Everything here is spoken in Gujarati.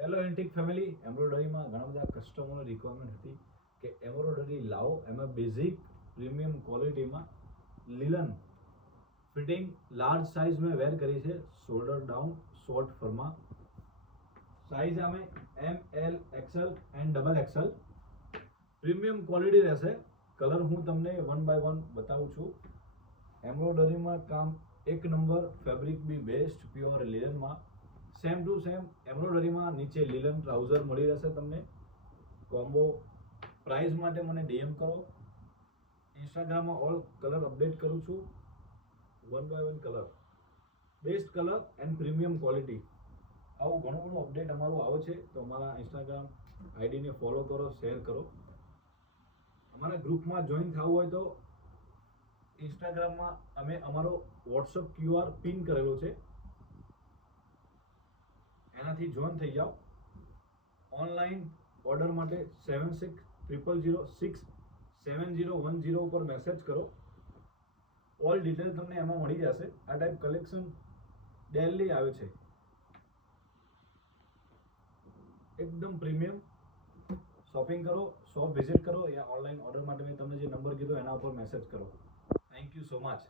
હેલો એન્ટિક ફેમિલી, એમ્બ્રોઇડરીમાં ઘણા બધા કસ્ટમરની રિક્વાયરમેન્ટ હતી કે એમ્બ્રોઇડરી લાવો, એમાં બેઝિક પ્રીમિયમ ક્વોલિટીમાં લિલન ફિટિંગ લાર્જ સાઇઝ મેં વેર કરી છે, શોલ્ડર ડાઉન શોર્ટ ફરમાં સાઇઝ અમે ML XL and XXL premium quality રહેશે. કલર હું તમને 1 બાય 1 બતાવું છું. એમ્બ્રોઇડરીમાં કામ એક નંબર, ફેબ્રિક બી બેસ્ટ, પ્યોર લિલનમાં સેમ ટુ સેમ એમ્બ્રોઇડરીમાં નીચે લિલન ટ્રાઉઝર મળી રહેશે તમને કોમ્બો. પ્રાઇસ માટે મને DM કરો. ઇન્સ્ટાગ્રામમાં ઓલ કલર અપડેટ કરું છું, 1 by 1 colour, best colour and premium quality. આવું ઘણું બધું અપડેટ અમારું આવે છે, તો અમારા ઇન્સ્ટાગ્રામ આઈડીને ફોલો કરો, શેર કરો. અમારા ગ્રુપમાં જોઈન થવું હોય તો ઇન્સ્ટાગ્રામમાં અમે અમારો વોટ્સઅપ QR પિન કરેલો છે, એનાથી જોઈન થઈ જાઓ. ઓનલાઈન ઓર્ડર માટે 7600067010 ઉપર મેસેજ કરો. ઓલ ડિટેલ તમને એમાં મળી જશે. આ ટાઈપ કલેક્શન ડેલી આવે છે, એકદમ પ્રીમિયમ. શોપિંગ કરો, શોપ વિઝિટ કરો, યા ઓનલાઈન ઓર્ડર માટે મેં તમને જે નંબર કીધો એના ઉપર મેસેજ કરો. Thank you so much.